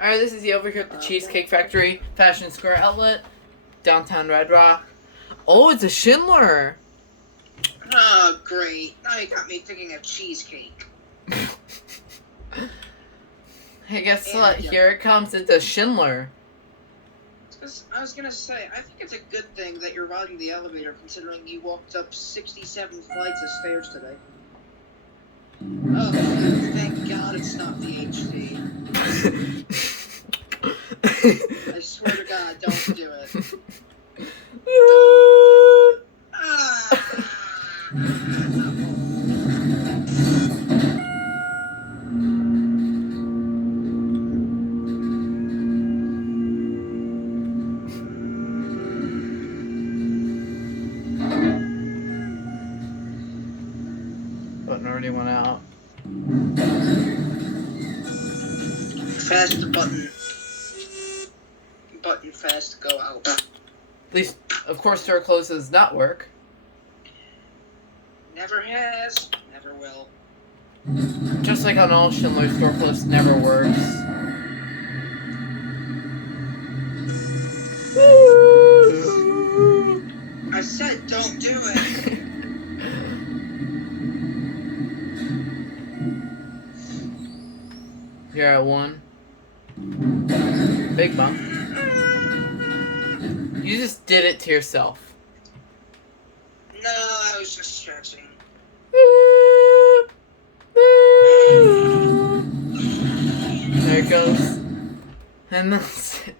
Alright, this is you over here at the Cheesecake Factory, Fashion Square Outlet, downtown Red Rock. Oh, it's a Schindler! Oh, great. Now you got me thinking of cheesecake. Hey, guess what? Here it comes. It's a Schindler. I was gonna say, I think it's a good thing that you're riding the elevator considering you walked up 67 flights of stairs today. Oh, thank God it's not VHD. I swear to God, don't do it. Don't. Button already went out. Fast the button. Button fast, go out. At least, of course, door close does not work. Never has, never will. Just like on all Schindler's, door close never works. I said don't do it. You're at 1. Big bump. You just did it to yourself. No, I was just stretching. There it goes. And that's it.